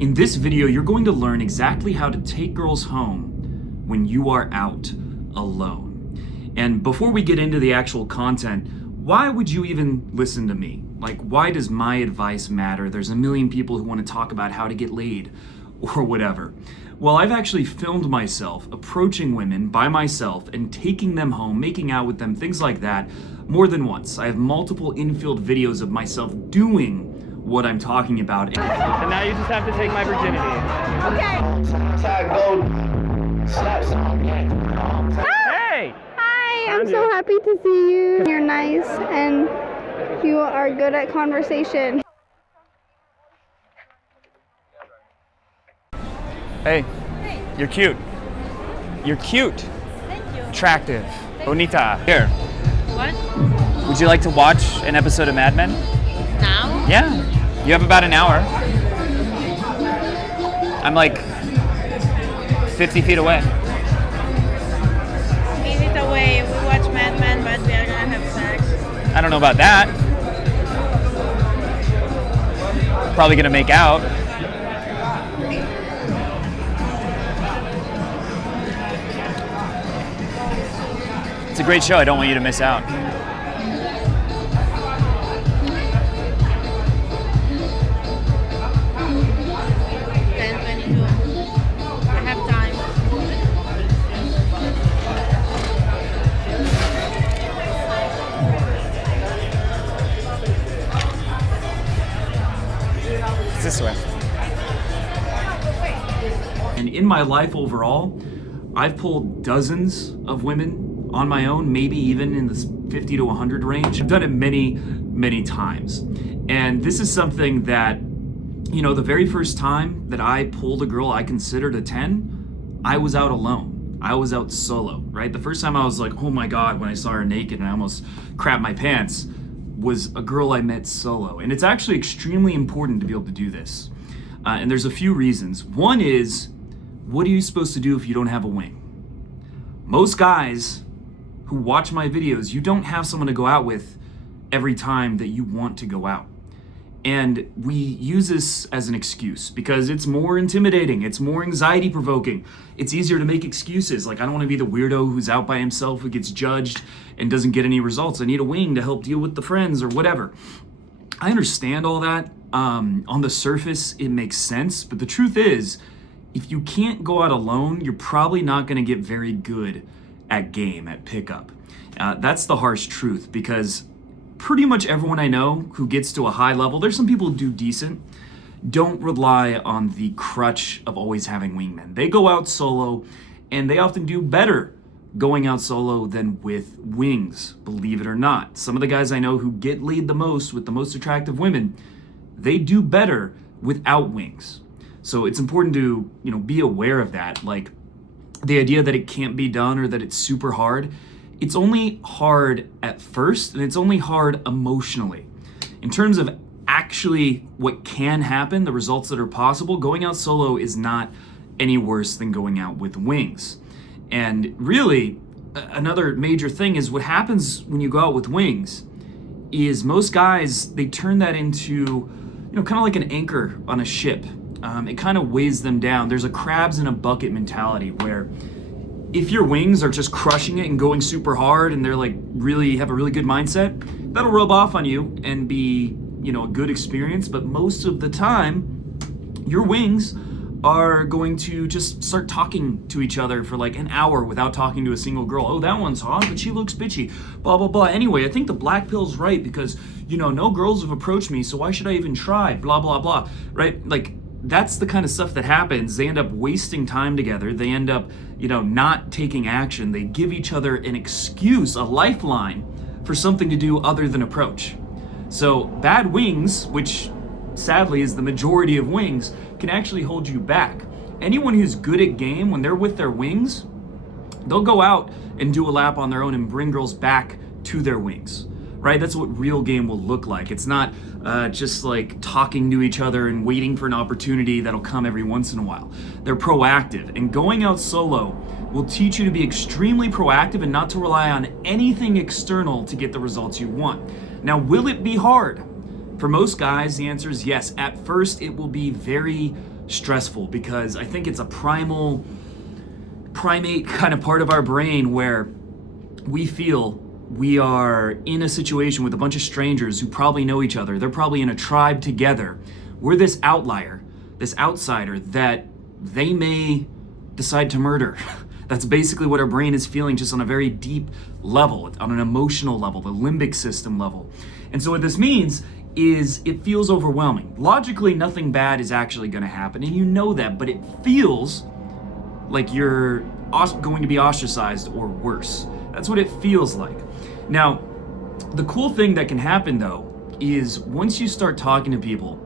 In this video, you're going to learn exactly how to take girls home when you are out alone. And before we get into the actual content, why would you even listen to me? Like, why does my advice matter? There's a million people who want to talk about how to get laid or whatever. Well, I've actually filmed myself approaching women by myself and taking them home, making out with them, things like that, more than once. I have multiple infield videos of myself doing what I'm talking about. And now you just have to take my virginity. Hey! Hi, I'm so happy to see you. You're nice and you are good at conversation. Hey, you're cute. You're cute. Thank you. Attractive. Bonita. Here, What? would you like to watch an episode of Mad Men? Now? Yeah. You have about an hour. I'm like 50 feet away. Minute away. We watch Mad Men, but we are gonna have sex. I don't know about that. Probably gonna make out. It's a great show. I don't want you to miss out. 10:22. I have time. It's this way. And in my life overall, I've pulled dozens of women on my own, maybe even in the 50 to 100 range. I've done it many times. And this is something that, you know, the very first time that I pulled a girl I considered a 10, I was out alone. I was out solo, right? The first time I was like, oh my God, when I saw her naked and I almost crapped my pants, was a girl I met solo. And it's actually extremely important to be able to do this. And there's a few reasons. One is, what are you supposed to do if you don't have a wing? Most guys who watch my videos, you don't have someone to go out with every time that you want to go out. And we use this as an excuse because it's more intimidating, it's more anxiety provoking. It's easier to make excuses, like I don't want to be the weirdo who's out by himself who gets judged and doesn't get any results. I need a wing to help deal with the friends or whatever. I understand all that. On the surface, it makes sense, but the truth is, if you can't go out alone, you're probably not going to get very good at game, at pickup. That's the harsh truth, because pretty much everyone I know who gets to a high level, there's some people who do decent, don't rely on the crutch of always having wingmen. They go out solo, and they often do better going out solo than with wings, believe it or not. Some of the guys I know who get laid the most with the most attractive women, they do better without wings. So it's important to, you know, be aware of that. Like, the idea that it can't be done or that it's super hard, it's only hard at first, and it's only hard emotionally. In terms of actually what can happen, the results that are possible, going out solo is not any worse than going out with wings. And really, another major thing is what happens when you go out with wings is most guys, they turn that into, you know, kind of like an anchor on a ship. It kind of weighs them down. There's a crabs in a bucket mentality where if your wings are just crushing it and going super hard and they're like really have a really good mindset, that'll rub off on you and be, you know, a good experience. But most of the time, your wings are going to just start talking to each other for like an hour without talking to a single girl. Oh, that one's hot, but she looks bitchy, blah, blah, blah. Anyway, I think the black pill's right because, you know, no girls have approached me, so why should I even try? Blah, blah, blah, right? Like, that's the kind of stuff that happens. They end up wasting time together. They end up, you know, not taking action. They give each other an excuse, a lifeline for something to do other than approach. So bad wings, which sadly is the majority of wings, can actually hold you back. Anyone who's good at game, when they're with their wings, they'll go out and do a lap on their own and bring girls back to their wings, right? That's what real game will look like. It's not just like talking to each other and waiting for an opportunity that'll come every once in a while. They're proactive, and going out solo will teach you to be extremely proactive and not to rely on anything external to get the results you want. Now, will it be hard? For most guys, the answer is yes. At first, it will be very stressful because I think it's a primate kind of part of our brain where we feel we are in a situation with a bunch of strangers who probably know each other. They're probably in a tribe together. We're this outlier, this outsider that they may decide to murder. That's basically what our brain is feeling, just on a very deep level, on an emotional level, the limbic system level. And so what this means is it feels overwhelming. Logically, nothing bad is actually going to happen, and you know that, but it feels like you're going to be ostracized or worse. That's what it feels like. Now, the cool thing that can happen though is once you start talking to people,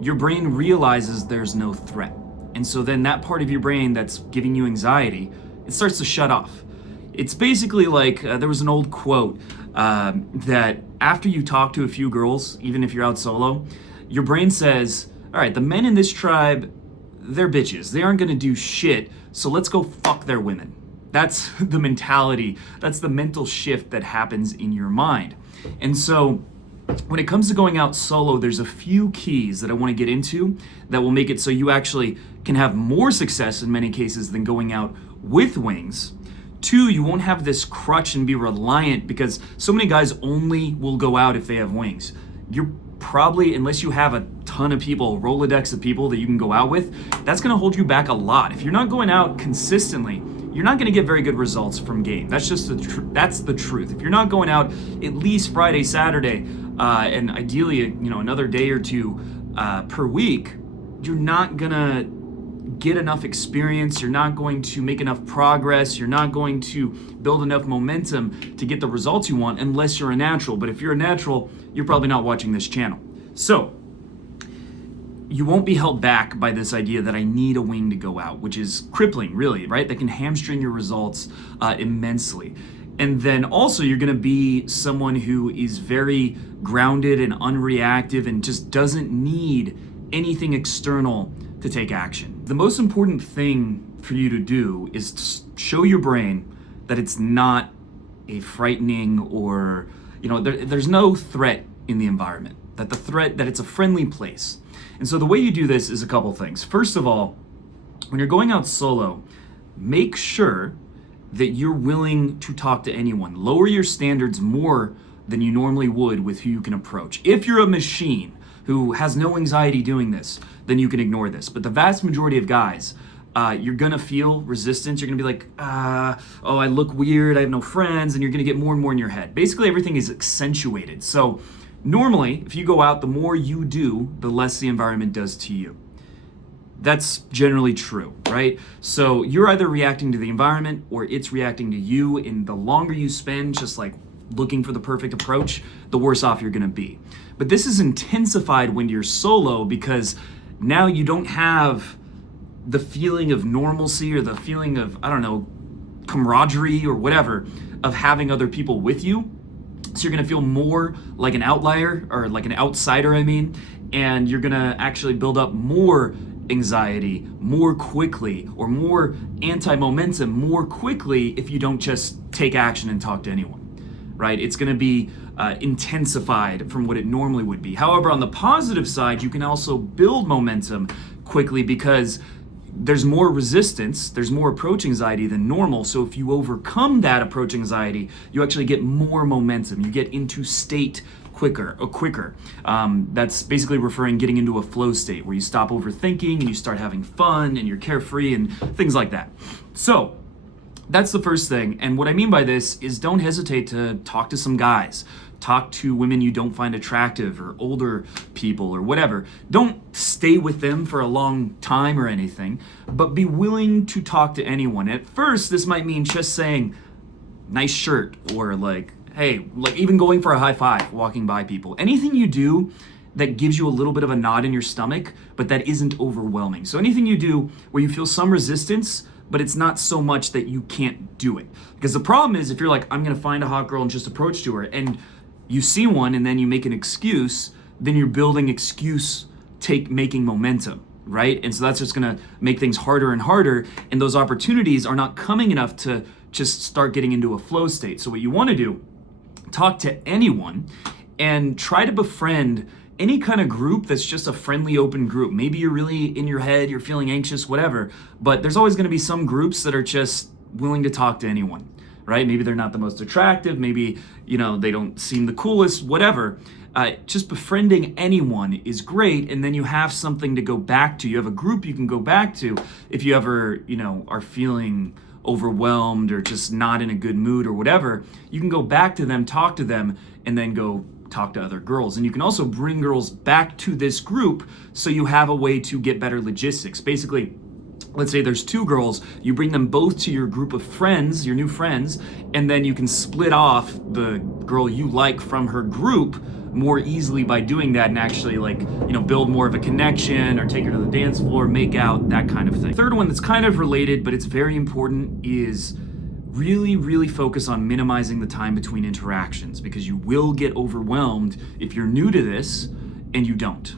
your brain realizes there's no threat. And so then that part of your brain that's giving you anxiety, it starts to shut off. It's basically like, there was an old quote that after you talk to a few girls, even if you're out solo, your brain says, all right, the men in this tribe, they're bitches. They aren't gonna do shit, so let's go fuck their women. That's the mentality, that's the mental shift that happens in your mind. And so when it comes to going out solo, there's a few keys that I want to get into that will make it so you actually can have more success in many cases than going out with wings. 2, you won't have this crutch and be reliant because so many guys only will go out if they have wings. You're probably, unless you have a ton of people, a Rolodex of people that you can go out with, that's going to hold you back a lot. If you're not going out consistently, you're not going to get very good results from game. That's just that's the truth. If you're not going out at least Friday, Saturday, and ideally, another day or two per week, you're not gonna get enough experience. You're not going to make enough progress. You're not going to build enough momentum to get the results you want unless you're a natural. But if you're a natural, you're probably not watching this channel. So you won't be held back by this idea that I need a wing to go out, which is crippling, really, right? That can hamstring your results immensely. And then also you're gonna be someone who is very grounded and unreactive and just doesn't need anything external to take action. The most important thing for you to do is to show your brain that it's not a frightening or, there's no threat in the environment, that it's a friendly place. And so the way you do this is a couple things. First of all, when you're going out solo, make sure that you're willing to talk to anyone. Lower your standards more than you normally would with who you can approach. If you're a machine who has no anxiety doing this, then you can ignore this. But the vast majority of guys, you're gonna feel resistance. You're gonna be like, oh, I look weird, I have no friends, and you're gonna get more and more in your head. Basically, everything is accentuated. So normally, if you go out, the more you do, the less the environment does to you. That's generally true, right? So you're either reacting to the environment or it's reacting to you, and the longer you spend just like looking for the perfect approach, the worse off you're gonna be. But this is intensified when you're solo because now you don't have the feeling of normalcy or the feeling of, camaraderie or whatever of having other people with you. So you're gonna feel more like an outlier or like an outsider, and you're gonna actually build up more anxiety more quickly or more anti-momentum more quickly if you don't just take action and talk to anyone, right? It's gonna be intensified from what it normally would be. However, on the positive side, you can also build momentum quickly because there's more resistance, there's more approach anxiety than normal. So if you overcome that approach anxiety, you actually get more momentum. You get into state quicker. That's basically getting into a flow state where you stop overthinking and you start having fun and you're carefree and things like that. So that's the first thing. And what I mean by this is don't hesitate to talk to some guys. Talk to women you don't find attractive or older people or whatever. Don't stay with them for a long time or anything, but be willing to talk to anyone. At first, this might mean just saying, nice shirt, or hey, even going for a high five, walking by people. Anything you do that gives you a little bit of a knot in your stomach, but that isn't overwhelming. So anything you do where you feel some resistance, but it's not so much that you can't do it. Because the problem is if you're like, I'm gonna find a hot girl and just approach to her, and you see one and then you make an excuse, then you're building making momentum, right? And so that's just gonna make things harder and harder, and those opportunities are not coming enough to just start getting into a flow state. So what you wanna do, talk to anyone and try to befriend any kind of group that's just a friendly, open group. Maybe you're really in your head, you're feeling anxious, whatever, but there's always going to be some groups that are just willing to talk to anyone, right? Maybe they're not the most attractive, maybe, they don't seem the coolest, whatever. Just befriending anyone is great, and then you have something to go back to. You have a group you can go back to if you ever, are feeling overwhelmed or just not in a good mood or whatever. You can go back to them, talk to them, and then go talk to other girls. And you can also bring girls back to this group so you have a way to get better logistics. Basically, let's say there's 2 girls, you bring them both to your group of friends, your new friends, and then you can split off the girl you like from her group more easily by doing that, and actually build more of a connection, or take her to the dance floor, make out, that kind of thing. Third one that's kind of related, but it's very important, is really, really focus on minimizing the time between interactions, because you will get overwhelmed if you're new to this and you don't.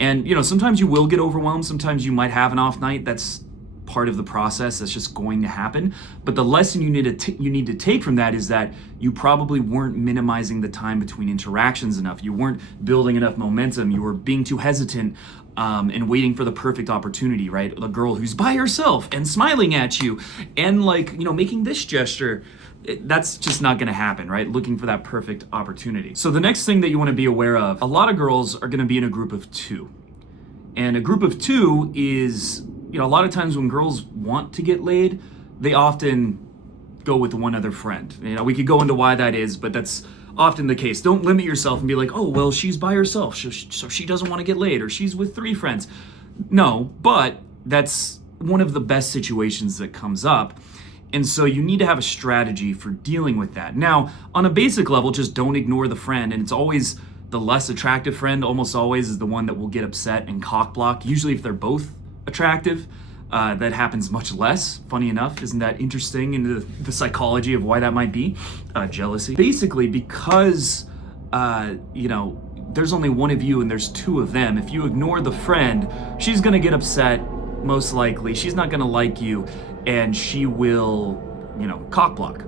And sometimes you will get overwhelmed, sometimes you might have an off night. That's part of the process, that's just going to happen. But the lesson you need to take from that is that you probably weren't minimizing the time between interactions enough. You weren't building enough momentum. You were being too hesitant and waiting for the perfect opportunity, right? The girl who's by herself and smiling at you and making this gesture. That's just not going to happen, right? Looking for that perfect opportunity. So the next thing that you want to be aware of, a lot of girls are going to be in a group of 2. And a group of 2 is, a lot of times when girls want to get laid, they often go with one other friend. We could go into why that is, but that's often the case. Don't limit yourself and be like, oh, well, she's by herself, so she doesn't want to get laid, or she's with 3 friends. No, but that's one of the best situations that comes up. And so you need to have a strategy for dealing with that. Now, on a basic level, just don't ignore the friend. And it's always the less attractive friend, almost always, is the one that will get upset and cock block. Usually if they're both attractive, that happens much less. Funny enough, isn't that interesting into the psychology of why that might be? Jealousy. Basically, because, there's only one of you and there's 2 of them, if you ignore the friend, she's gonna get upset, most likely. She's not gonna like you, and she will, cock block.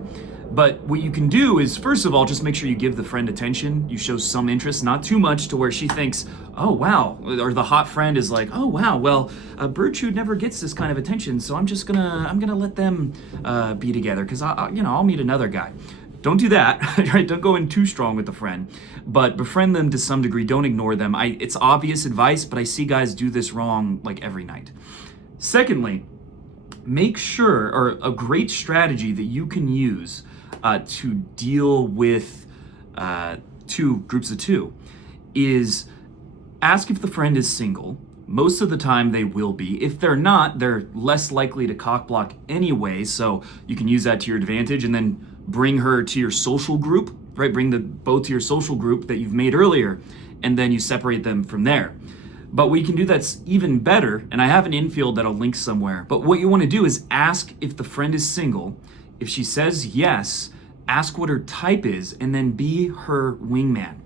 But what you can do is, first of all, just make sure you give the friend attention. You show some interest, not too much to where she thinks, oh, wow. Or the hot friend is like, oh, wow, well, Bertrude never gets this kind of attention, so I'm gonna let them be together, because I'll meet another guy. Don't do that, right? Don't go in too strong with the friend, but befriend them to some degree. Don't ignore them. It's obvious advice, but I see guys do this wrong every night. Secondly, make sure, or a great strategy that you can use to deal with 2 groups of 2 is ask if the friend is single. Most of the time they will be. If they're not, they're less likely to cock block anyway, so you can use that to your advantage, and then bring her to your social group, right? Bring both to your social group that you've made earlier, and then you separate them from there. But what you can do that's even better, and I have an infield that I'll link somewhere, but what you want to do is ask if the friend is single. If she says yes, ask what her type is, and then be her wingman.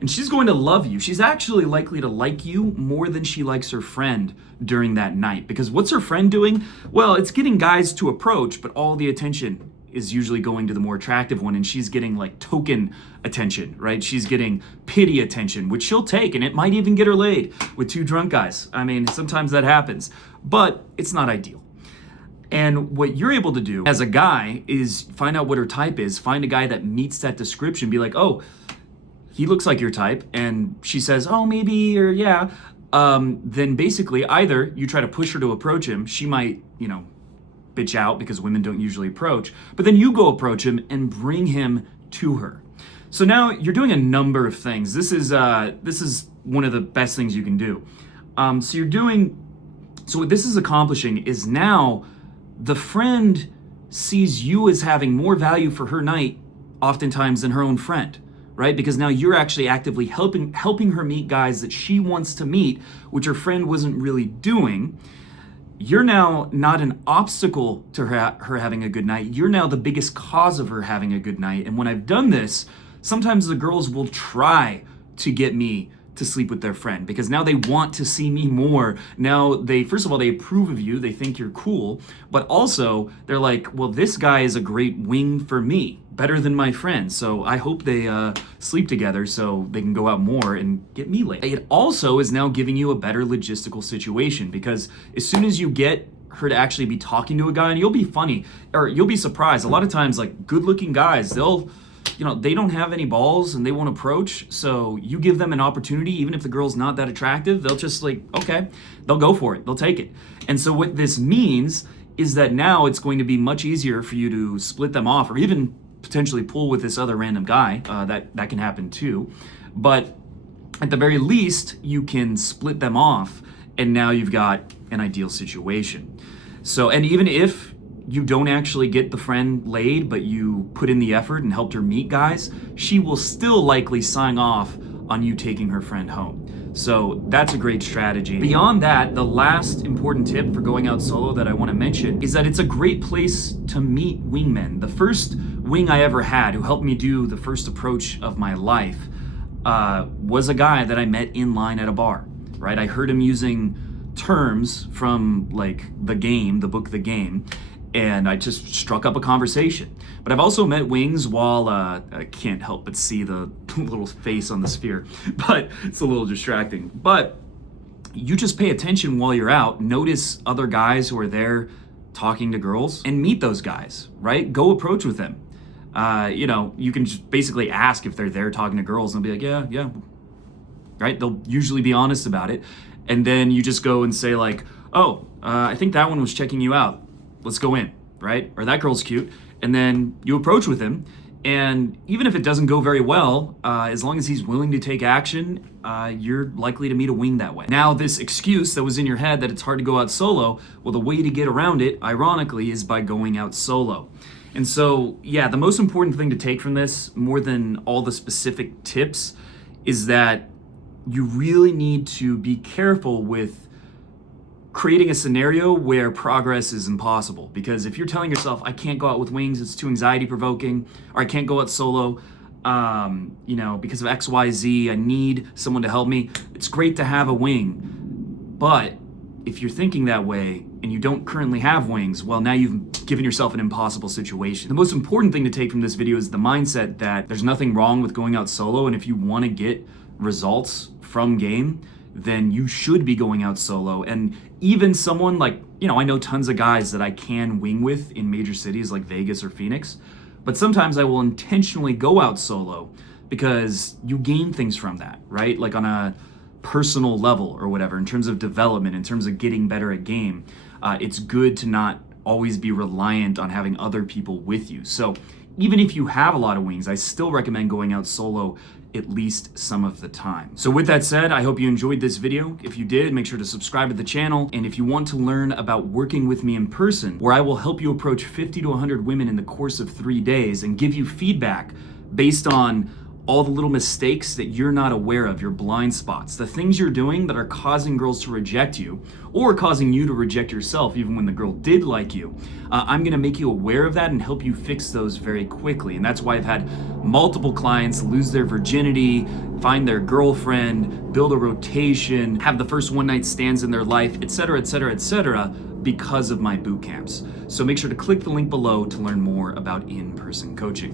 And she's going to love you. She's actually likely to like you more than she likes her friend during that night. Because what's her friend doing? Well, it's getting guys to approach, but all the attention is usually going to the more attractive one, and she's getting token attention, right? She's getting pity attention, which she'll take, and it might even get her laid with 2 drunk guys. I mean, sometimes that happens, but it's not ideal. And what you're able to do as a guy is find out what her type is, find a guy that meets that description, be like, oh, he looks like your type, and she says, oh, maybe, or yeah, then basically either you try to push her to approach him, she might, bitch out because women don't usually approach, but then you go approach him and bring him to her. So now you're doing a number of things. This is one of the best things you can do. So what this is accomplishing is now the friend sees you as having more value for her night oftentimes than her own friend, right? Because now you're actually actively helping her meet guys that she wants to meet, which her friend wasn't really doing. You're now not an obstacle to her having a good night. You're now the biggest cause of her having a good night. And when I've done this, sometimes the girls will try to get me to sleep with their friend because now they want to see me more. Now first of all, they approve of you. They think you're cool, but also they're like, well, this guy is a great wing for me, better than my friend. So I hope they sleep together so they can go out more and get me laid. It also is now giving you a better logistical situation because as soon as you get her to actually be talking to a guy, and you'll be surprised. A lot of times, like good looking guys, they don't have any balls and they won't approach. So you give them an opportunity, even if the girl's not that attractive, they'll just okay, they'll go for it. They'll take it. And so what this means is that now it's going to be much easier for you to split them off or even potentially pull with this other random guy. That can happen too. But at the very least, you can split them off and now you've got an ideal situation. So, and even if you don't actually get the friend laid, but you put in the effort and helped her meet guys, she will still likely sign off on you taking her friend home. So that's a great strategy. Beyond that, the last important tip for going out solo that I want to mention is that it's a great place to meet wingmen. The first wing I ever had who helped me do the first approach of my life was a guy that I met in line at a bar, right? I heard him using terms from like the book The Game, and I just struck up a conversation. But I've also met wings while I can't help but see the little face on the sphere, but it's a little distracting. But you just pay attention while you're out, notice other guys who are there talking to girls, and meet those guys, right? Go approach with them. You can just basically ask if they're there talking to girls, and they'll be like, yeah, right? They'll usually be honest about it. And then you just go and say like, oh, I think that one was checking you out. Let's go in, right? Or that girl's cute. And then you approach with him. And even if it doesn't go very well, as long as he's willing to take action, you're likely to meet a wing that way. Now, this excuse that was in your head that it's hard to go out solo, well, the way to get around it, ironically, is by going out solo. And so, yeah, the most important thing to take from this, more than all the specific tips, is that you really need to be careful with creating a scenario where progress is impossible. Because if you're telling yourself, I can't go out with wings, it's too anxiety provoking, or I can't go out solo, because of X, Y, Z, I need someone to help me. It's great to have a wing. But if you're thinking that way and you don't currently have wings, well, now you've given yourself an impossible situation. The most important thing to take from this video is the mindset that there's nothing wrong with going out solo, and if you want to get results from game, then you should be going out solo. And even someone like, I know tons of guys that I can wing with in major cities like Vegas or Phoenix, but sometimes I will intentionally go out solo because you gain things from that, right? Like on a personal level or whatever, in terms of development, in terms of getting better at game. It's good to not always be reliant on having other people with you. So even if you have a lot of wings, I still recommend going out solo at least some of the time. So with that said, I hope you enjoyed this video. If you did, make sure to subscribe to the channel. And if you want to learn about working with me in person, where I will help you approach 50 to 100 women in the course of 3 days and give you feedback based on all the little mistakes that you're not aware of, your blind spots, the things you're doing that are causing girls to reject you or causing you to reject yourself even when the girl did like you. I'm gonna make you aware of that and help you fix those very quickly. And that's why I've had multiple clients lose their virginity, find their girlfriend, build a rotation, have the first one night stands in their life, etc., etc., etc., because of my boot camps. So make sure to click the link below to learn more about in-person coaching.